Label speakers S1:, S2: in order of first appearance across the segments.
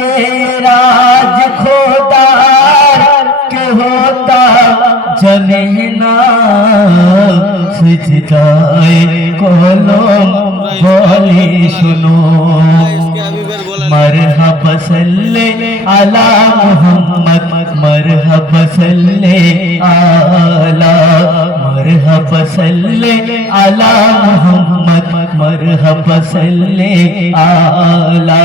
S1: ये राज खोदार के होता जलीना सिजदाए कोलो बोली सुनो। मरहब सल्ले अला मोहम्मद, मरहब सल्ले आला मरहब सल्ले अला मोहम्मद, मरहब सल्ले आला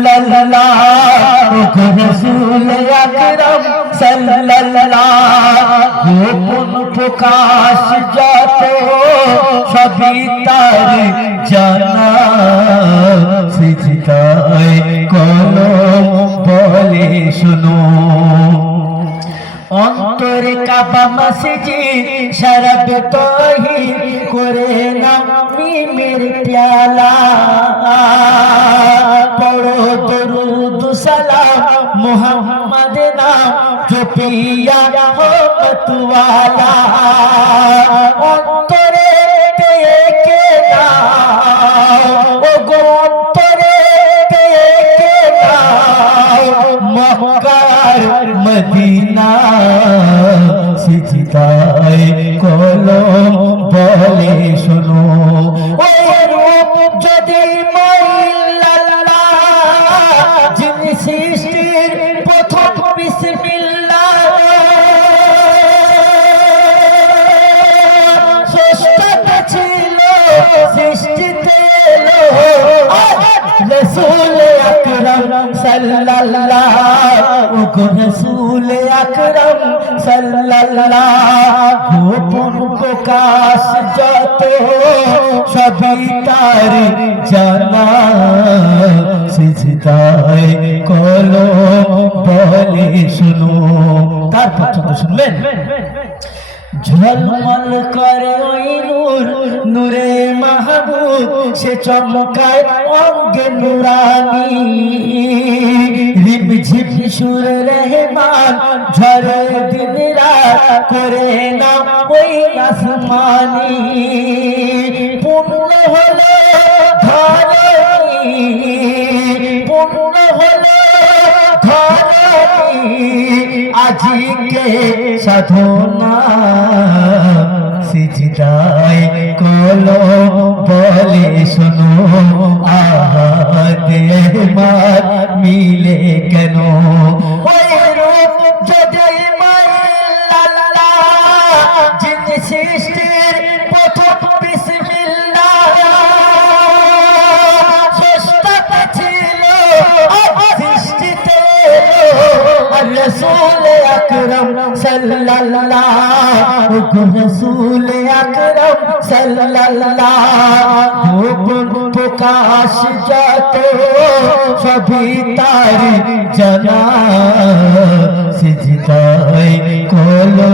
S1: সাল্লাল্লাহু রসুল আকরম সাল্লাল্লাহু গোপন প্রকাশ যত সবই তার জানা বলে শুনো অন্তরে কাবা মসজিদ শরব তহি করে না মিমের প্যালা পড়ো মোহাম্মদ নাম যে পিয়া হোক তুয়ালা অন্তরে টেকে নাও। ও গো অন্তরে টেকে নাও। মক্কার মদিনা সিজদায় কলম বলে শোনো। রসুল আকরম সাল্লাল্লাহু। গো রসুল আকরম সাল্লাল্লাহু। গোপন প্রকাশ যত সবই তার জানা। সিজদায় কলো বলে শুনো। তারপর চন্দ্র শুনবেন। ঝলমল করে ওই নূর, নূরে মাহবুব, সে চমকায় অঙ্গে নুরানি। রিম ঝিম সুর রহমান, ঝরে দিন রাত করে না ওই আসমানি। পূর্ণ হলো ধরণী পূর্ণ হলো ধরণী আজিকে সাধনা সিজদায় কলো বলে শোনো আহাদে মার মিলে কেন? আকরম সাল্লাল্লাহু। রসুল আকরম সাল্লাল্লাহু। গোপন প্রকাশ যত সবই তার জানা। সিজদায় কলো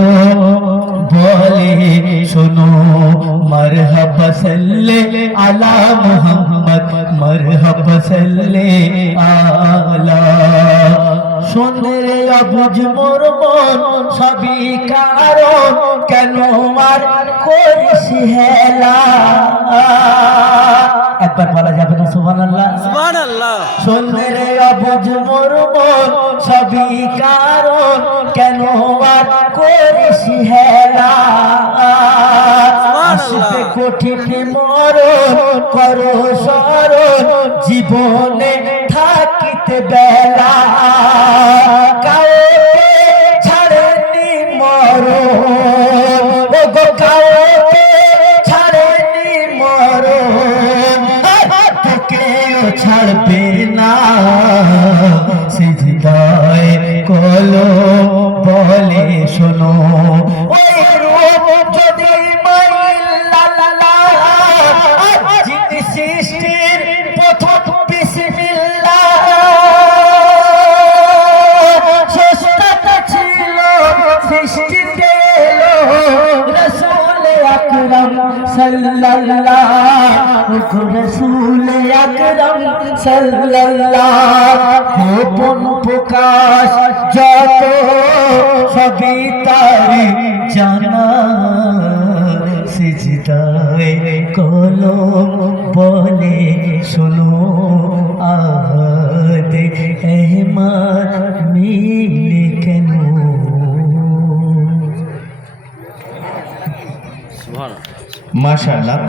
S1: বলে শোনো, মরহবা সাল্লে আলা মুহাম্মদ, মরহবা সাল্লে আলা। শোনে অবুজ মোর মন সবই কারণ। কেন আর করিস হেলা? একবার বলা যাবে না সুবহানাল্লাহ।
S2: সুবহানাল্লাহ।
S1: শোনে রে অবুজ মোর মন সবই কারণ। কেন আর করিস হেলা? আসবে কঠিন মরণ করো স্মরণ। জীবনে থাকিতে বেলা সাল্লাল্লাহু রাসূল আকরাম সাল্লাল্লাহু। গোপন প্রকাশ যত সবই তারি জানা সিজদায় কলম বলে শোনো আহাদ। এহমান মিলে কেন? মাশাআল্লাহ।